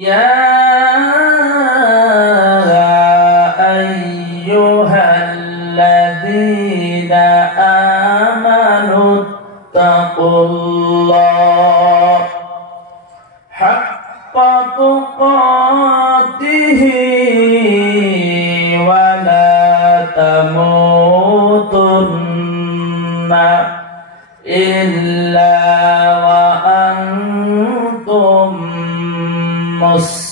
يا أيها الذين آمنوا اتقوا الله حق تقاته ولا تموتن إلا وأنتم مسلمون.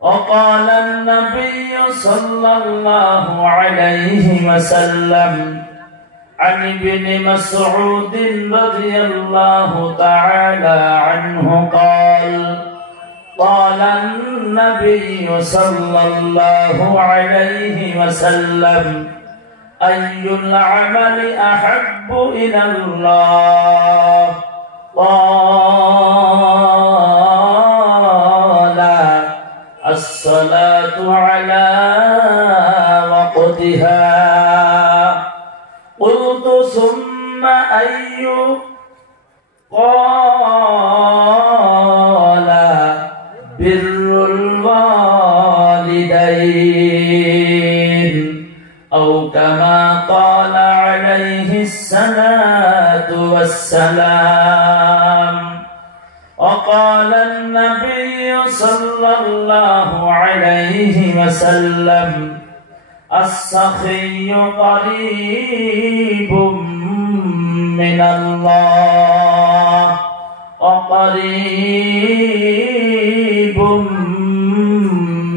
وقال النبي صلى الله عليه وسلم عن ابن مسعود رضي الله تعالى عنه قال قال النبي صلى الله عليه وسلم أي العمل أحب إلى الله قال الصلاة على وقتها قلت ثم أي قال بر الوالدين أو كما قال عليه الصلاة والسلام. وقال النبي صلى الله عليه وسلم السخي قريب من الله وقريب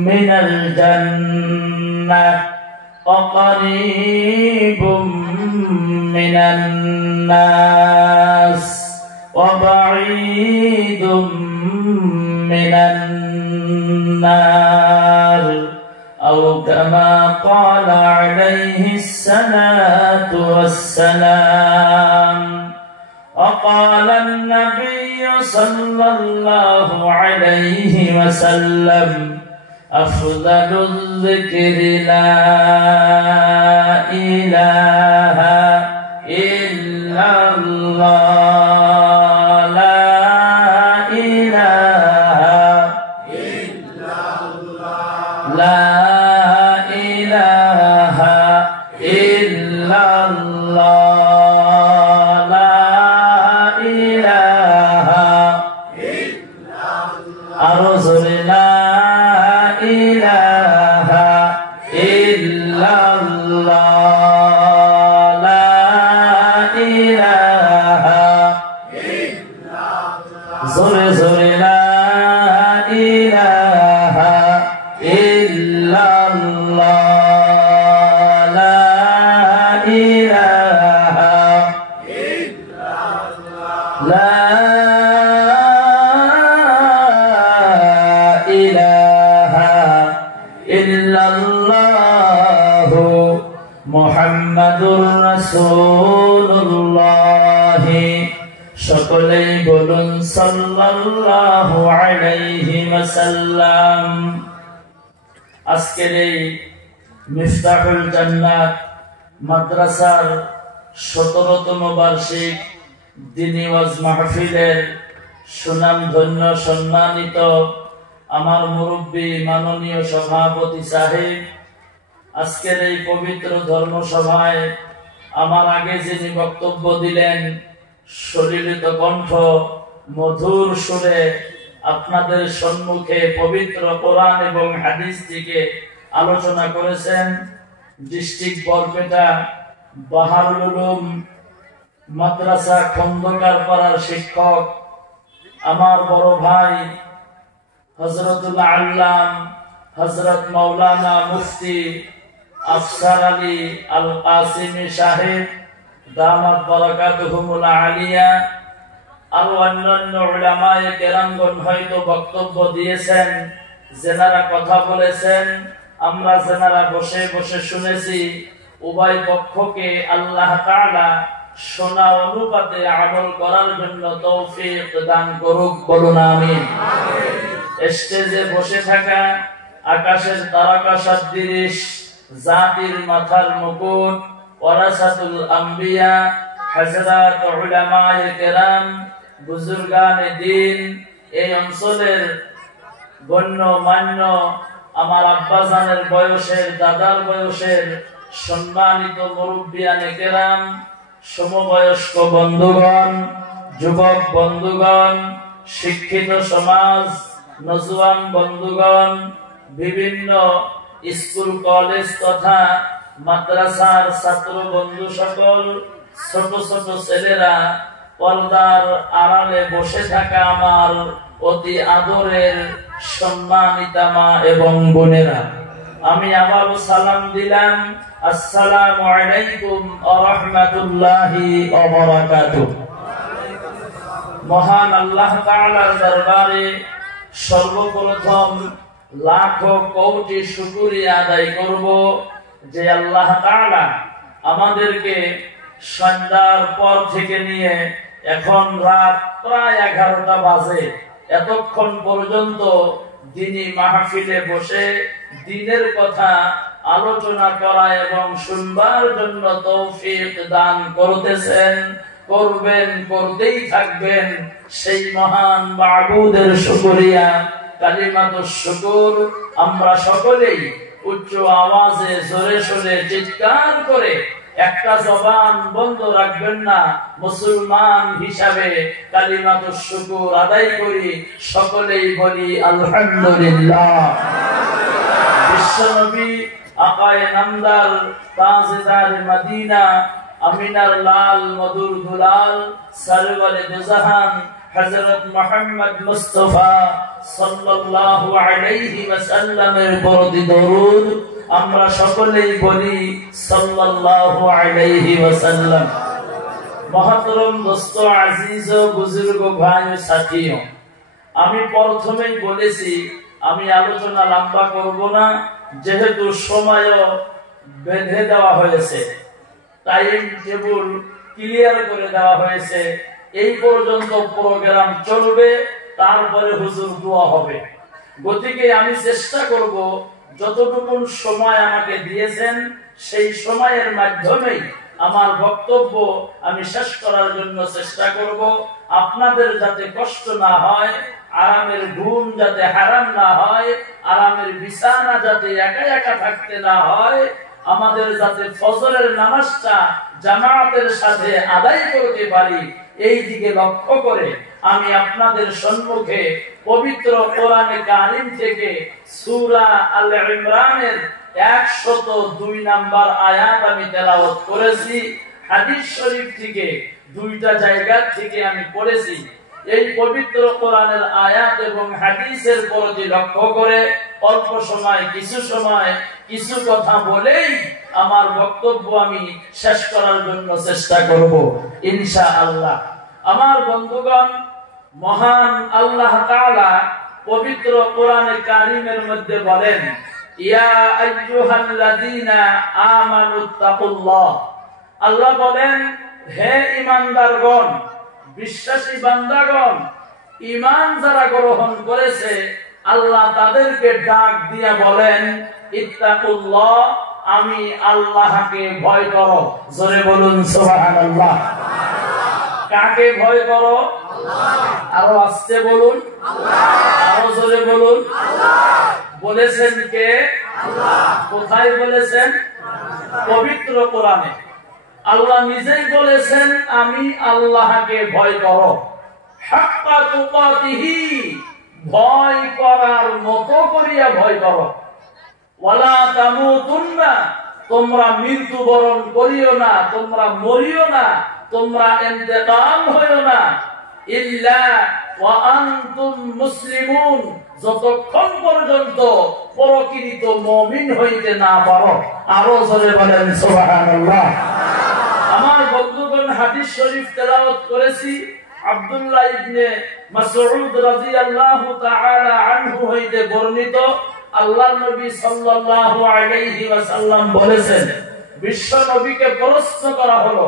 من الجنة وقريب من الناس وبعيد من النار أو كما قال عليه الصلاة والسلام. وقال النبي صلى الله عليه وسلم أفضل الذكر لا إله إلا الله لا إله إلا الله لا إله إلا الله لا إله إلا الله أرسل لا إله إلا الله لا إله إلا الله زور زور لا إله إلا الله لا إله إلا الله لا إله إلا الله মুহাম্মাদুর রাসূলুল্লাহ। সকলেই বলুন সাল্লাল্লাহু আলাইহি ওয়াসাল্লাম। আজকের এই মিফতাহুল জান্নাত মাদ্রাসার 17তম বার্ষিক দ্বীনি ওয়াজ মাহফিলের সুনামধন্য সম্মানিত আমার মুরব্বী মাননীয় সভাপতি সাহেব, আজকের এই পবিত্র ধর্মসভায় আমার আগে যিনি বক্তব্য দিলেন, সলিলিত কণ্ঠ মধুর সুরে আপনাদের সম্মুখে পবিত্র কোরআন এবং হাদিস থেকে আলোচনা করেছেন, ডিস্ট্রিক্ট বরপেটা বাহারুল উলুম মাদ্রাসা খন্দকার পাড়ার শিক্ষক আমার বড় ভাই হযরতুল আল্লাম হযরত মাওলানা মুফতি আফসার আলী আল কাসিমি সাহেব দামাত বারাকাতুহুমুল আলিয়া, আর অন্যান্য উলামায়ে কেরামগণ হয়তো বক্তব্য দিয়েছেন, যেনারা কথা বলেছেন, আমরা যেনারা বসে বসে শুনেছি, উভয় পক্ষকে আল্লাহ তাআলা শোনা অনুপাতে আমল করার জন্য তৌফিক দান করুক, বলুন আমিন। স্টেজে বসে থাকা আকাশের তারকা সদৃশ জাতির মাথার মুকুট ওয়ারাসাতুল আম্বিয়া হযরত উলামায়ে কেরাম, বুজুর্গানে দ্বীন, এই অঞ্চলের গণ্যমান্য আমার আব্বাজানের বয়সের, দাদার বয়সের সম্মানিত মুরব্বিয়ানে কেরাম, সমবয়স্ক বন্ধুগণ, যুবক বন্ধুগণ, শিক্ষিত সমাজ, নজওয়ান বন্ধুগণ, বিভিন্ন স্কুল কলেজ তথা মাদ্রাসার ছাত্র বন্ধু সকল, ছোট ছোট ছেলেরা, পর্দার আড়ালে বসে থাকা আমার অতি আদরের সম্মানিতা মা এবং বোনেরা, আমি আবারও সালাম দিলাম, আসসালামু আলাইকুম ওয়া রাহমাতুল্লাহি ওয়া বারাকাতুহু। মহান আল্লাহ তাআলার দরবারে সর্বপ্রথম লাখো কোটি শুকরিয়া আদায় করব যে আল্লাহ তাআলা আমাদেরকে সন্ধ্যার পর থেকে নিয়ে এখন রাত প্রায় 11টা বাজে, এতক্ষণ পর্যন্ত দ্বীনি মাহফিলে বসে দ্বীনের কথা আলোচনা করা এবং শুনবার জন্য তৌফিক দান করতেছেন, করবেন, করতেই থাকবেন। সেই মহান মাবুদের শুকরিয়া, কালিমাতুশ শুকর আমরা সকলেই উচ্চ আওয়াজে জোরে সোরে চিৎকার করে, একটা জবান বন্ধ রাখবেন না, মুসলমান হিসাবে কালিমাতুশ শুকর আদায় করি, সকলেই বলি আলহামদুলিল্লাহ। বিশ্বনবী আকায়ে নামদার, তাজদার মদিনা, আমিনার লাল মধুর দুলাল, সরওয়ারে দুজাহান হযরত মুহাম্মদ মুস্তাফা সাল্লাল্লাহু আলাইহি ওয়াসাল্লামের প্রতি দরুদ আমরা সকলেই বলি সাল্লাল্লাহু আলাইহি ওয়াসাল্লাম। মহতরম দোস্ত, আজিজ ও বুজুর্গ ভাই ও সাথীও, আমি প্রথমেই বলেছি আমি আলোচনা লম্বা করব না, যেহেতু সময়ও বেঁধে দেওয়া হয়েছে, টাইম টেবিল ক্লিয়ার করে দেওয়া হয়েছে। এই পর্যন্ত প্রোগ্রাম চলবে, তারপরে হুজুর দোয়া হবে। গতিকে আমি চেষ্টা করব যতটুকু সময় আমাকে দিয়েছেন সেই সময়ের মাধ্যমেই আমার বক্তব্য আমি শেষ করার জন্য চেষ্টা করব। আপনাদের যাতে কষ্ট না হয়, আরামের ঘুম যাতে হারাম না হয়, আরামের বিছানা যাতে একা একা থাকতে না হয়, আমাদের যাতে ফজরের নামাজটা জামাতের সাথে আদায় করতে পারি, এই দিকে লক্ষ্য করে আমি আপনাদের সম্মুখে পবিত্র কোরআনে কারীম থেকে সূরা আল ইমরানের 102 নম্বর আয়াত আমি তেলাওয়াত করেছি। হাদিস শরীফ থেকে দুইটা জায়গা থেকে আমি পড়েছি। এই পবিত্র কোরআনের আয়াত এবং হাদিসের প্রতি লক্ষ্য করে অল্প সময় কিছু কথা বলেই আমার বক্তব্য আমি শেষ করার জন্য চেষ্টা করব ইনশাআল্লাহ। আমার বন্ধুগণ, মহান আল্লাহ তাআলা পবিত্র কোরআনে কারীমের মধ্যে বলেন, ইয়া আইয়ুহাল্লাযীনা আমানুত্তাকুল্লাহ। আল্লাহ বলেন, হে ঈমানদারগণ, বিশ্বাসী বান্দাগণ, ঈমান যারা গ্রহণ করেছে, আল্লাহ তাদেরকে ডাক দিয়া বলেন, ইত্তাকুল্লাহ, আমি আল্লাহকে ভয় করো। জোরে বলুন সুবহানাল্লাহ। কাকে ভয় করো? আরো আস্তে বলুন, আরো জোরে বলুন। বলেছেন কে? কোথায় বলেছেন? পবিত্র কোরআনে। আল্লাহ নিজেই বলেছেন, আমি আল্লাহকে ভয় করো। হাক্কা তুকাতিহি, ভয় করার মতো করিয়া ভয় করো। ওয়ালা তামুতুন্না, তোমরা মৃত্যুবরণ করিও না, তোমরা মরিও না, তোমরা ইন্তেকাল হইও না, ইল্লা ওয়া আনতুম মুসলিমুন, যতক্ষণ পর্যন্ত প্রকৃত মুমিন হইতে না পারো। আরো জোরে বলেন সুবহানাল্লাহ। আমার বন্ধুগণ, হাদিস শরীফ তেলাওয়াত করেছি। আব্দুল্লাহ ইবনে মাসউদ রাদিয়াল্লাহু তাআলা আনহু হইতে বর্ণিত, আল্লাহর নবী সাল্লাল্লাহু আলাইহি ওয়াসাল্লাম বলেছেন, বিশ্ব নবীকে প্রশ্ন করা হলো,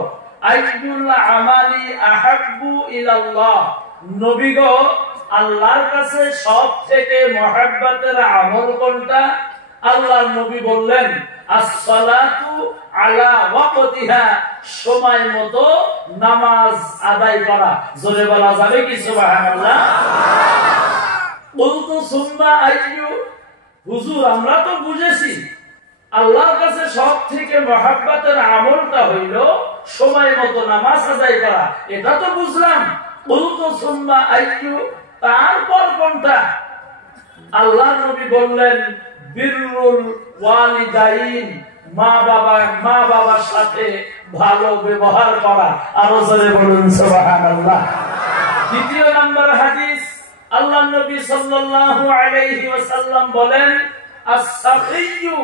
আইয়ুল আমালি আহাব্বু ইলাল্লাহ, নবী গো, আল্লাহর কাছে সবথেকে মহব্বতের আমল কোনটা? আল্লাহর নবী বললেন, আসসালাতু আলা ওয়াকতিহা, সময় মতো নামাজ আদায় করা। জোরে বলা যাবে কি সুবহানাল্লাহ? বলতো সুম্মা আইয়ু, হুজুর আমরা তো বুঝেছি আল্লাহর কাছে সব থেকে মহাব্বতের আমলটা হইল সময় মতো নামাজ আদায় করা, এটা তো বুঝলাম। বলতো সুম্মা আইয়ু, তারপর কোনটা? আল্লাহ নবী বললেন বিররুল ওয়ালিদাইন, মা বাবার সাথে ভালো ব্যবহার করা। আরো জোরে বলুন সুবহানাল্লাহ। দ্বিতীয় নম্বর হাদিস, আল্লাহ নবী সাল্লাল্লাহু আলাইহি ওয়াসাল্লাম বলেন আস-সাখিয়্যু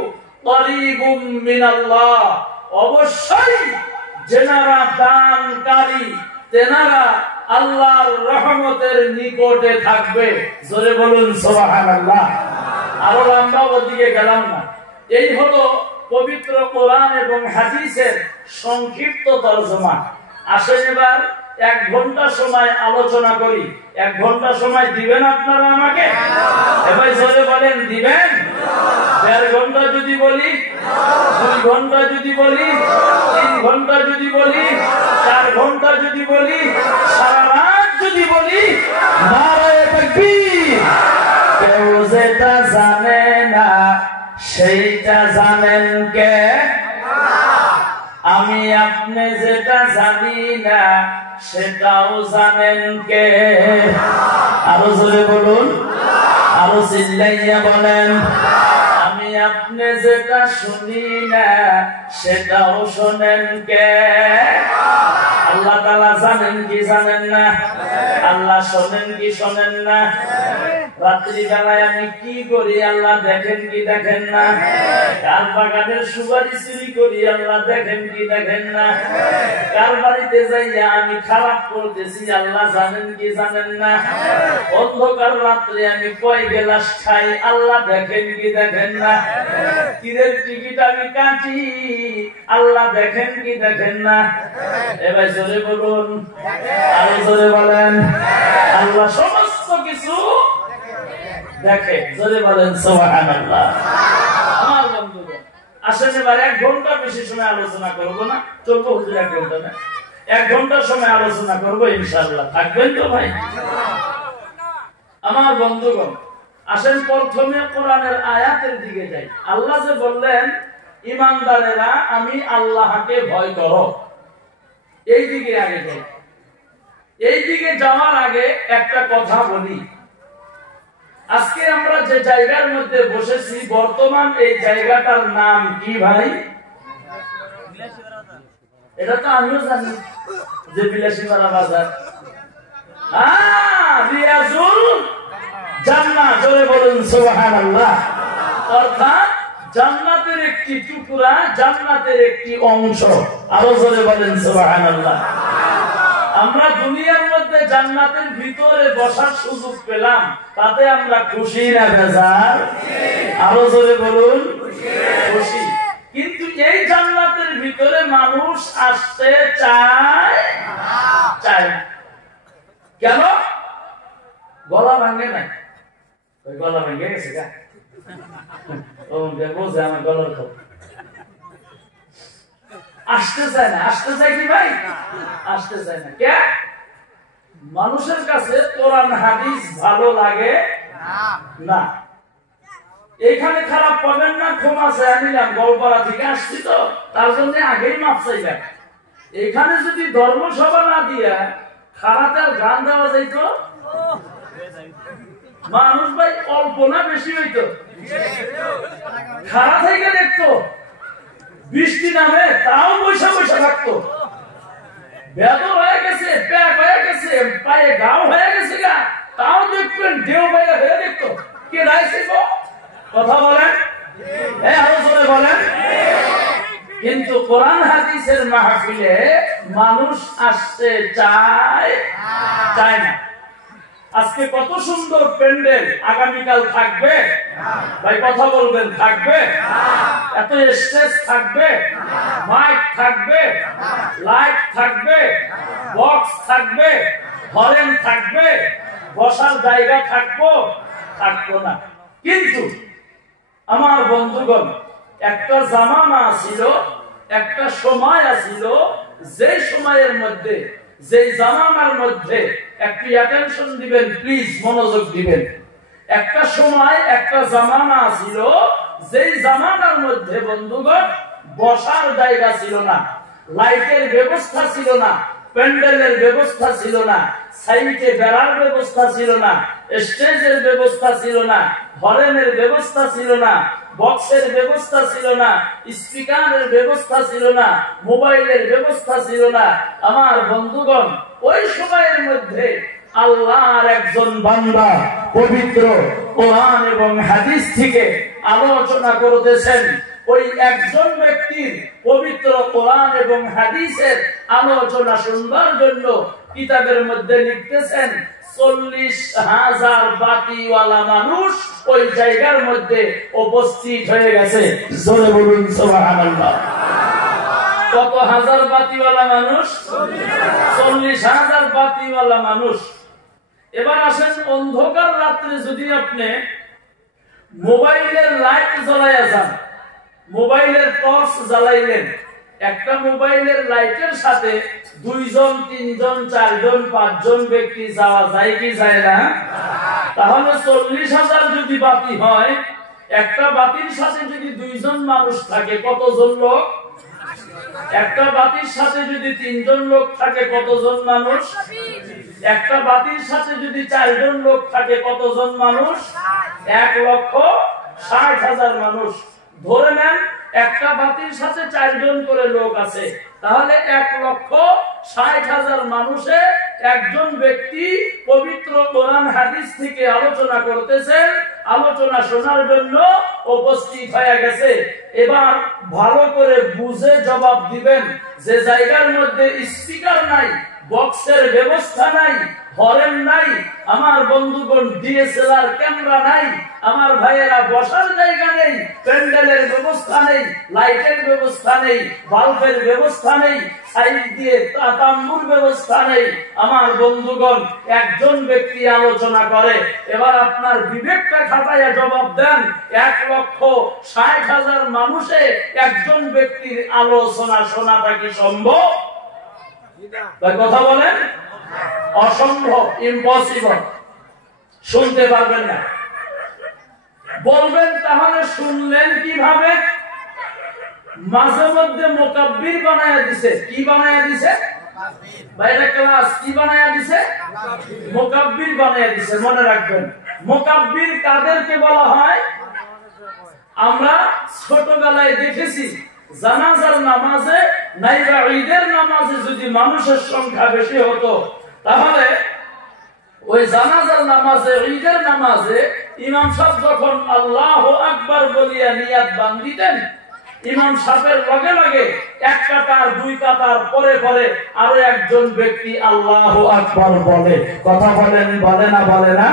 করিবুম মিনাল্লাহ, অবশ্যই যারা দানকারী তেনারা আল্লাহর রহমতের নিকটে থাকবে। জোরে বলুন সুবহানাল্লাহ। আরো লম্বা ওদিকে গেলাম না। এই হলো পবিত্র কোরআন এবং হাদিসের সংক্ষিপ্ত তরজমা। আসেন এবার 1 ঘন্টা সময় আলোচনা করি। 1 ঘন্টা সময় দিবেন আপনারা আমাকে? এবার জোরে বলেন দিবেন? 1.5 ঘন্টা যদি বলি, 2 ঘন্টা যদি বলি, 3 ঘন্টা যদি বলি, 4 ঘন্টা যদি বলি, সারা রাত যদি বলি, নারায়ে তাকবীর। কেউ যেটা জানে না সেইটা জানেন কে? আমি আপনি যেটা জানি না সেটাও জানেন কে? আরো জোরে বলুন, আরো চিল্লাইয়া বলেন। আমি আপনি যেটা শুনি না সেটাও শোনেন কে? আল্লাহ তাআলা জানেন কি জানেন না? আল্লাহ শোনেন কি শোনেন না? রাত্রি বেলায় আমি কি করি আল্লাহ দেখেন কি দেখেন না? কার বাগানের সুপারি চুরি করি আল্লাহ দেখেন কি দেখেন না? কার বাড়িতে যাইয়া আমি খারাপ করতেছি আল্লাহ জানেন কি জানেন না? অন্ধকার রাত্রে আমি কয় গ্লাস খাই আল্লাহ দেখেন কি দেখেন না? তীরের টিকিট আমি কাটি আল্লাহ দেখেন কি দেখেন না? এবার জোরে বলুন, আরো জোরে বলেন। আল্লাহ সমস্ত কিছু দেখে। জোরে বলেন সুবহানাল্লাহ। আমার বন্ধুগণ, আসেন এবার 1 ঘন্টা বেশি সময় আলোচনা করব না, চলবো হুজুর 1 ঘন্টা না, 1 ঘন্টা সময় আলোচনা করব ইনশাআল্লাহ। থাকবেন তো ভাই? আমার বন্ধুগণ, আসেন প্রথমে কোরআনের আয়াতের দিকে যাই। আল্লাহ যে বললেন ঈমানদারেরা আমি আল্লাহকে ভয় করো, এই দিকে আগে যাই। এই দিকে যাওয়ার আগে একটা কথা বলি। আজকে আমরা যে জায়গার মধ্যে বসেছি বর্তমান এই জায়গাটার নাম কি ভাই? এটা তো আমিও জানি যে বিলাসীপাড়া বাজার। রিয়াজুল জান্নাহ, জোরে বলুন সুবহানাল্লাহ। অর্থাৎ জান্নাতের একটি টুকরা, জান্নাতের একটি অংশ। আরো জোরে বলেন সুবহানাল্লাহ। আমরা দুনিয়ার মধ্যে জান্নাতের ভিতরে বসার সুযোগ পেলাম, তাতে আমরা খুশি না বেজার? আরো জোরে বলুন খুশি। কিন্তু এই জান্নাতের ভিতরে মানুষ আসতে চায় না। কেন? গলা ভাঙে নাই? ওই গলা ভেঙে গেছে গা, ও বোঝে আমার গলার খবর। আসতে চায় না। আসতে চায় কি ভাই? আসতে চায় না। কে? মানুষের কাছে কোরআন হাদিস ভালো লাগে না। এখানে খারাপ পাবেন না, ক্ষমা চেয়ে নিলাম, গোলপাড়া থেকে আসছি তো তার জন্য আগেই মাপ চাইলাম। এখানে যদি ধর্মসভা না দিয়া খারাপের গান দেওয়া যাইত, মানুষ ভাই কল্পনা বেশি হইতো, খারাপ থেকে দেখতো, বৃষ্টি নামে তাও বৈশা বৈশা থাকতো, বেদর হয়ে গেছে, প্যাক হয়ে গেছে, পায়ে গাও হয়ে গেছে গা, তাও দেখবেন ঢেউ বাইরে হয়ে দেখতো। কে রাইছে কথা বলেন? আরো জোরে বলেন। কিন্তু কোরআন হাদিসের মাহফিলে মানুষ আসতে চায় না। আজকে কত সুন্দর প্যান্ডেল, আগামীকাল থাকবে ভাই? কথা বলবেন, থাকবে? এত স্টেজ থাকবে, মাইক থাকবে, লাইট থাকবে, বক্স থাকবে, হরেন থাকবে, বসার জায়গা থাকবো না। কিন্তু আমার বন্ধুগণ, একটা জামানা ছিল, একটা সময় ছিল, যে সময়ের মধ্যে, যে জামানার মধ্যে একটু অ্যাটেনশন দিবেন প্লিজ, মনোযোগ দিবেন। একটা সময়, একটা জামানা ছিল, যেই জামানার মধ্যে বন্ধুগণ বসার জায়গা ছিল না, লাইটের ব্যবস্থা ছিল না, প্যান্ডেলের ব্যবস্থা ছিল না, সাইডে বেড়ার ব্যবস্থা ছিল না, স্টেজের ব্যবস্থা ছিল না, হরেনের ব্যবস্থা ছিল না, বক্সের ব্যবস্থা ছিল না, স্পিকারের ব্যবস্থা ছিল না, মোবাইলের ব্যবস্থা ছিল না। আমার বন্ধুগণ, ওই সময়ের মধ্যে আল্লাহর একজন বান্দা পবিত্র কোরআন এবং হাদিস থেকে আলোচনা করতেছেন। ওই একজন ব্যক্তির পবিত্র কোরআন এবং হাদিসের আলোচনা শুনবার জন্য কিতাবের মধ্যে লিখতেছেন 40,000 বাতিওয়ালা মানুষ ওই জায়গার মধ্যে উপস্থিত হয়ে গেছে। জোরে বলুন সুবহানাল্লাহ। কত হাজার বাতিওয়ালা মানুষ? 40,000 বাতিওয়ালা মানুষ। এবার আসেন, অন্ধকার রাত্রে যদি আপনি মোবাইলের লাইট জ্বালাইয়া যান, মোবাইলের টর্চ জ্বালাইলেন, একটা মোবাইলের লাইটের সাথে 2 জন 3 জন 4 জন 5 জন ব্যক্তি যাওয়া যায় কি যায় না? তাহলে 40,000 যদি বাতি হয়, একটা বাতির সাথে যদি 2 জন মানুষ থাকে, কতজন লোক? একটা বাতির সাথে যদি 3 জন লোক থাকে, কতজন মানুষ? একটা বাতির সাথে যদি 4 জন লোক থাকে, কতজন মানুষ? 1,60,000 মানুষ। ধরে নেন একটা বাতির সাথে 4 জন করে লোক আছে, তাহলে 1,60,000 মানুষে একজন ব্যক্তি পবিত্র কোরআন হাদিস থেকে আলোচনা করতেছেন, আলোচনা শোনার জন্য উপস্থিত হয়ে গেছে। এবার ভালো করে বুঝে জবাব দিবেন, যে জায়গার মধ্যে স্পিকার নাই, বক্সের ব্যবস্থা নাই, হরেন নাই, আমার বন্ধুগণ ডিএসএলআর ক্যামেরা নাই, আমার ভাইয়েরা বসার জায়গা নেই, প্যান্ডেলের ব্যবস্থা নেই, লাইটের ব্যবস্থা নেই, বাল্বের ব্যবস্থা নেই, সাইড দিয়ে তাম্বুর ব্যবস্থা নেই। আমার বন্ধুগণ, একজন ব্যক্তি আলোচনা করে, এবার আপনার বিবেকটা খাটাইয়া জবাব দেন, 1,60,000 মানুষে একজন ব্যক্তির আলোচনা শোনাটা কি সম্ভব? কথা বলেন, অসম্ভব, ইম্পসিবল, শুনতে পারবেন না। বলবেন তাহলে শুনলেন কিভাবে? মাঝে মধ্যে মোকাব্বির বানায়া দিছে। কি বানায়া দিছে? বাইরে ক্লাস কি বানায়া দিছে? মোকাব্বির বানায়া দিছে। মনে রাখবেন, মোকাব্বির কাদেরকে বলা হয়? আমরা ছোটবেলায় দেখেছি, জানাজার নামাজে নাইবা ঈদের নামাজে যদি মানুষের সংখ্যা বেশি হতো, তাহলে ওই জানাজার নামাজে, ঈদের নামাজে ইমাম সাহেব যখন আল্লাহু আকবার বলিয়া নিয়াত বান্ধিতেন, ইমাম সাহেবের লগে লগে 1 কাতার 2 কাতার পরে পরে আরো একজন ব্যক্তি আল্লাহু আকবার বলে। কথা বলেন, বলে না? বলে না?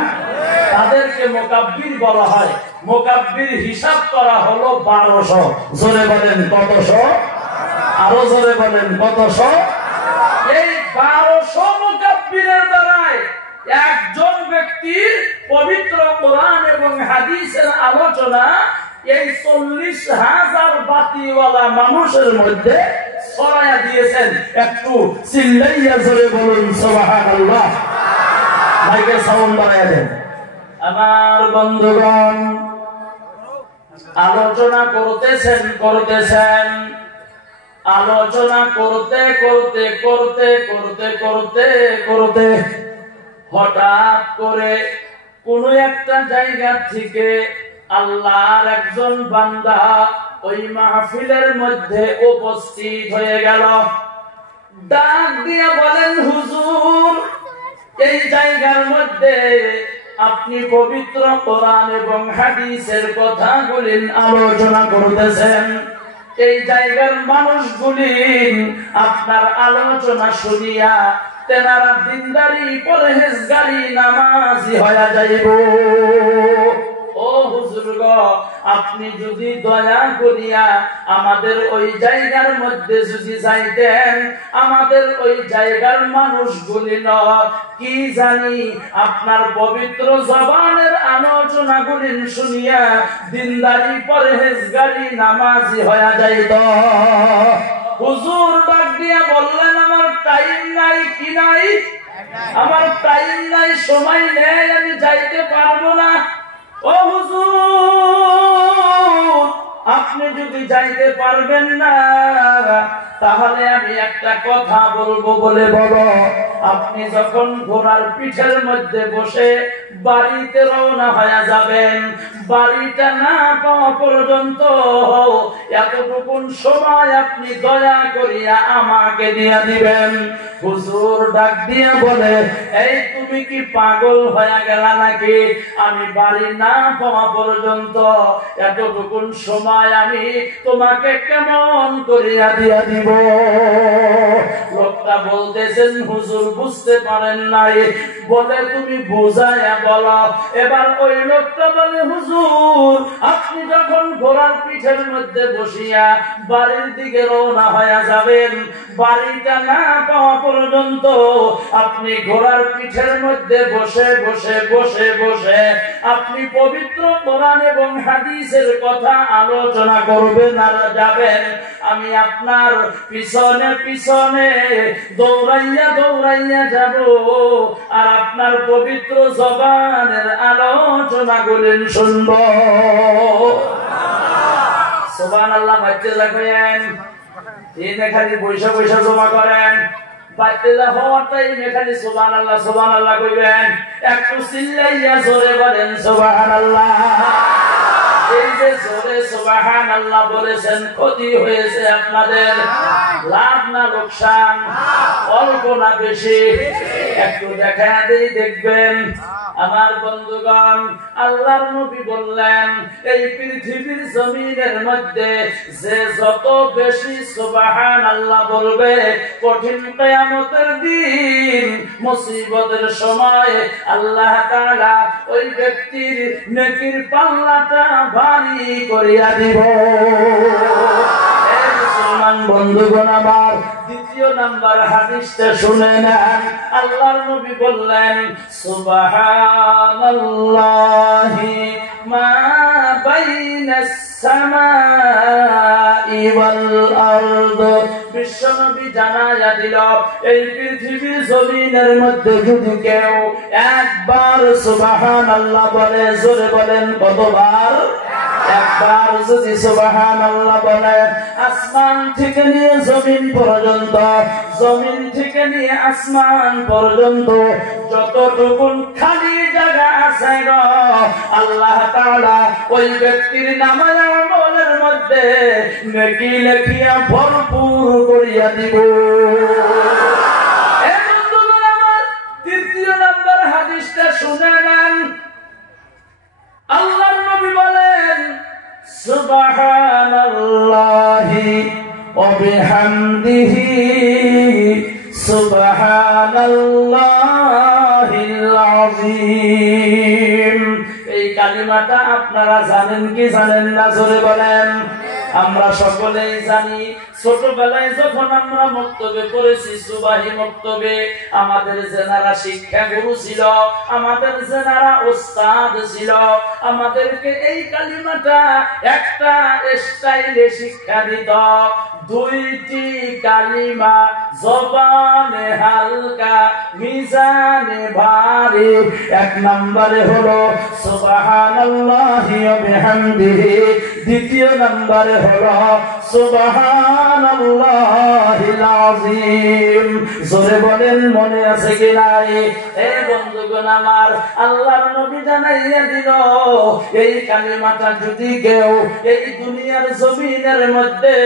তাদেরকে মোকাব্বির বলা হয়। মোকাব্বির হিসাব করা হলো 1200। জোরে বলেন কতশো? আরো জোরে বলেন কতশো? এই 1200 মোকাব্বিরের দ্বারাই একজন ব্যক্তির পবিত্র কোরআন এবং হাদিসের আলোচনা এই 40,000 বাতিওয়ালা মানুষের মধ্যে ছড়ায়া দিয়েছেন। একটু চিল্লাইয়া জোরে বলুন সুবহানাল্লাহ। মাইকের সাউন্ড বাড়ায়া দেন। আমার বন্ধুগণ, আলোচনা করতেছেন আলোচনা করতে করতে করতে করতে করতে করতে হঠাৎ করে কোন একটা জায়গা থেকে আল্লাহর একজন বান্দা ওই মাহফিলের মধ্যে উপস্থিত হয়ে গেল। ডাক দিয়ে বলেন, হুজুর, এই জায়গার মধ্যে আপনি পবিত্র কোরআন এবং হাদিসের কথাগুলি আলোচনা করতেছেন। এই জায়গার মানুষগুলি আপনার আলোচনা শুনিয়া তেনারা দিনদারি পরহেজগারি নামাজি হয়ে যাইব। ও হুজুর গো, আপনি যদি দয়া করিয়া আমাদের ওই জায়গার মধ্যে যদি যাইতেন, আমাদের ওই জায়গার মানুষগুলি কি জানি আপনার পবিত্র জবানের আলোচনাগুলি শুনিয়া দিনদারি পরহেজগারি নামাজি হয়ে যাইত। হুজুর ডাক দিয়া বললেন, আমার টাইম নাই। কি নাই? আমার টাইম নাই, সময় নেই, আমি যাইতে পারবো না। ও হুজুর, আপনি যদি যাইতে পারবেন না, তাহলে আমি একটা কথা বলবো বলে বলো। আপনি যখন ঘোড়ার পিঠের মধ্যে বসে বাড়িতে রওনা হয়ে যাবেন, বাড়িটা না পাওয়া পর্যন্ত এতটুকুন সময় আপনি দয়া করিয়া আমাকে দিয়া দিবেন। হুজুর ডাক দিয়া বলে, এই তুমি কি পাগল হয়ে গেলা নাকি? আমি বাড়ি না পাওয়া পর্যন্ত এতটুকুন সময় আমি তোমাকে কেমন করিয়া দিয়া দিব? লোকটা বলতেছেন, হুজুর বুঝতে পারেন নাই, বলে তুমি বুঝাইয়া বলো। এবার ওই লোকটা বলে, হুজুর আপনি যখন ঘোড়ার পিঠের মধ্যে বসিয়া বাড়ির দিকে রওনা হয়ে যাবেন, বাড়িটা না পাওয়া পর্যন্ত আপনি ঘোড়ার পিঠের মধ্যে বসে বসে বসে বসে আপনি পবিত্র কোরআন এবং হাদিসের কথা আলোচনা করবেন আর যাবেন। আমি আপনার পিছনে পিছনে দৌড়াইয়া দৌড়াইয়া যাব আর আপনার পবিত্র জবানের আলোচনা গুলেন শুনব। সুবহানাল্লাহ। বাচ্চা লাগবেন, এনে খালি পয়সা পয়সা জমা করেন। বাচ্চা হওয়ার টাইমে খালি সুবহানাল্লাহ সুবহানাল্লাহ কইবেন। একটু চিল্লাইয়া জোরে বলেন সুবহানাল্লাহ। এই যে জোরে সুবহানাল্লাহ বলেছেন, ক্ষতি হয়েছে আপনাদের? লাভ না লোকসান? অল্প না বেশি? একটু দেখা দেই, দেখবেন। আমার বন্ধুগণ, আল্লাহর নবী বললেন, এই পৃথিবীর জমিনের মধ্যে যে যত বেশি সুবহানাল্লাহ বলবে, কঠিন কিয়ামতের দিন মুসিবতের সময় আল্লাহ তাআলা ওই ব্যক্তির নেকির পাল্লাটা ভারী করিয়া দিব। বন্ধুগণ আমার, দ্বিতীয় নাম্বার হাদিসটা শুনে নেন। আল্লাহর নবী বললেন, সুবহানাল্লাহি মা বাইনাস সামাই ওয়াল আরদ। বিশ্বনবী জানায়া দিল, এই পৃথিবীর জমিনের মধ্যে যদি কেউ একবার সুবহানাল্লাহ বলে, জোরে বলেন কতবার? একবার যদি সুবহানাল্লাহ বলেন, আসমান থেকে নিয়ে জমিন পর্যন্ত, জমিন থেকে নিয়ে আসমান পর্যন্ত যতটুকু খালি জায়গা আছে গো, আল্লাহ তাআলা ওই ব্যক্তির নামে আমলের মধ্যে নেকি লেখিয়া ভরপুর করিয়া দিব। তৃতীয় নম্বর হাদিসটা শুনে নেন। আল্লাহর নবী বলেন, সুবহানাল্লাহি ওয়া বিহামদিহি সুবহানাল্লাহিল আযীম। এই কালিমাটা আপনারা জানেন কি জানেন না? জোরে বলেন। আমরা সকলেই জানি, ছোটবেলায় যখন আমরা মক্তবে পড়েছি, সুবাহি মক্তবে, আমাদের যেনারা শিক্ষা গুরু ছিল, আমাদের যেনারা ওস্তাদ ছিল, আমাদেরকে এই কালিমাটা একটা স্টাইলে শিক্ষা দিত। দুইটি কালিমা, জবানে হালকা মিজানে ভারী। এক নম্বরে হলো সুবহানাল্লাহি ওয়া বিহামদিহি, দ্বিতীয় নম্বরে হলো সুবহানাল্লাহিল আযীম। জোরে বলেন, মনে আছে কি নাই? এই বন্ধুগণ আমার, আল্লাহর নবী জানাইয়া দিল, এই কালিমাটা যদি কেউ এই দুনিয়ার জমিনের মধ্যে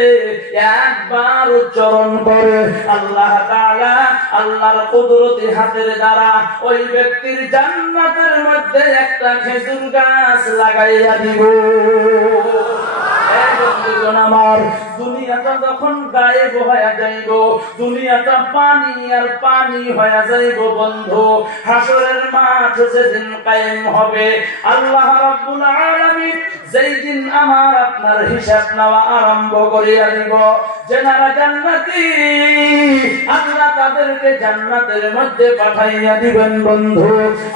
একবার উচ্চারণ করে, আল্লাহ তাআলা আল্লাহর কুদরতি হাতের দ্বারা ওই ব্যক্তির জান্নাতের মধ্যে একটা খেজুর গাছ লাগাইয়া দিব। আমার দুনিয়াটা যখন গায়েব হয়ে যাইব, দুনিয়াটা পানি আর পানি হয়ে যাইব বন্ধু, হাসরের মাঠ যেদিন কায়েম হবে, আল্লাহ রাব্বুল আলামিন যেই দিন আমার আপনার হিসাব নেওয়া আরম্ভ করিয়া দিব, যারা জান্নাতি আল্লাহ তাদেরকে জান্নাতের মধ্যে পাঠাইয়া দিবেন বন্ধু,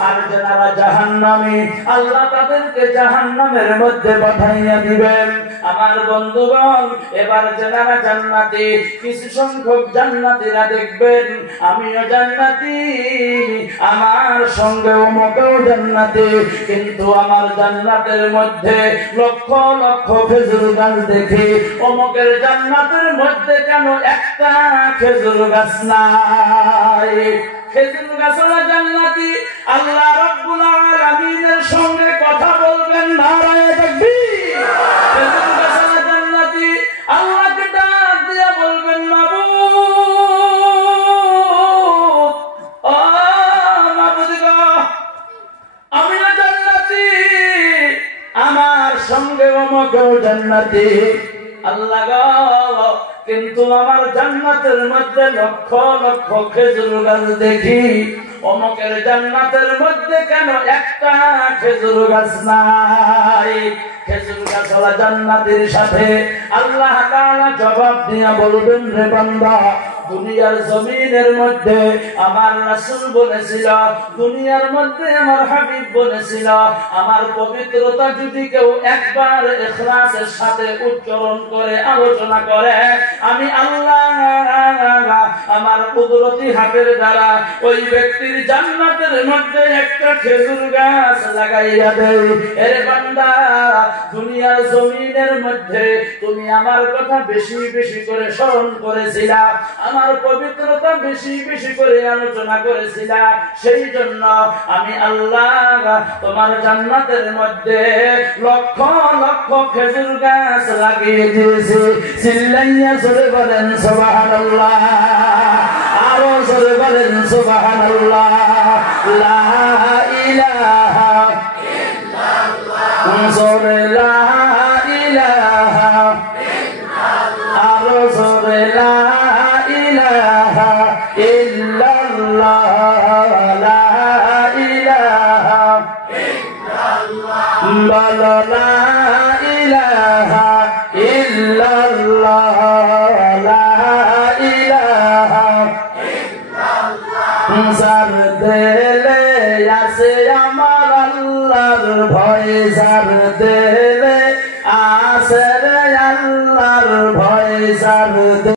আর যারা জাহান্নামী আল্লাহ তাদেরকে জাহান্নামের মধ্যে পাঠাইয়া দিবেন। আমার বন্ধুগণ, এবার যারা জান্নাতি, কিছু সংখ্যক জান্নাতীরা দেখবেন আমিও জান্নাতি, আমার সঙ্গে অমুকও জান্নাতি, কিন্তু আমার জান্নাতের মধ্যে লক্ষ লক্ষ খেজুর গাছ দেখি, অমুকের জান্নাতের মধ্যে কেন একটা খেজুর গাছ নাই? খেজুর গাছওয়ালা জান্নাতি আল্লাহ রাব্বুল আলামিনের সঙ্গে কথা বলবেন, নারায়ে তাকবীর। খেজুর গাছওয়ালা জান্নাতি আল্লাহকে ডাক দিয়ে বলবেন, মাবুদ, ও মাবুদ গো, আমি না জান্নাতি, আমার সঙ্গে অমুকও জান্নাতি, আল্লাহ গো, কিন্তু আমার জান্নাতের মধ্যে লক্ষ লক্ষ খেজুর গাছ দেখি, অমুকের জান্নাতের মধ্যে কেন একটা খেজুর গাছ নাই? খেজুর গাছওয়ালা জান্নাতের সাথে আল্লাহ তাআলা জবাব দিয়া বলবেন, রে বান্দা, দুনিয়ার জমিনের মধ্যে আমার রাসূল বলেছিল, দুনিয়ার মধ্যে আমার হাবিব বলেছিল, আমার পবিত্রতা যদি কেউ একবার ইখলাসের সাথে উচ্চারণ করে আলোচনা করে, আমি আল্লাহ আমার কুদরতি হাতের দ্বারা ওই ব্যক্তির জান্নাতের মধ্যে একটা খেজুর গাছ লাগাইয়া দেই। এরে বান্দা, দুনিয়ার জমিনের মধ্যে তুমি আমার কথা বেশি বেশি করে স্মরণ করেছিলা, আমার পবিত্রতা বেশি বেশি করে আলোচনা করেছিলা, সেই জন্য আমি আল্লাহ তোমার জান্নাতের মধ্যে লক্ষ লক্ষ খেজুর গাছ লাগিয়ে দিয়েছি। চিল্লাইয়া জোরে বলেন সুবহানাল্লাহ, আরো জোরে বলেন সুবহানাল্লাহ। লা ইলাহা ইল্লাল্লাহ, জোরে লা ইলাহা ইল্লাল্লাহ, আরো জোরে লা ইলাহা ইল্লাল্লাহ, লা ইলাহা ইল্লাল্লাহ, বলো লা ইলাহা ইল্লাল্লাহ, লা ইলাহা ইল্লাল্লাহ। যার দিলে আছে আমার আল্লাহর ভয়, যার দিলে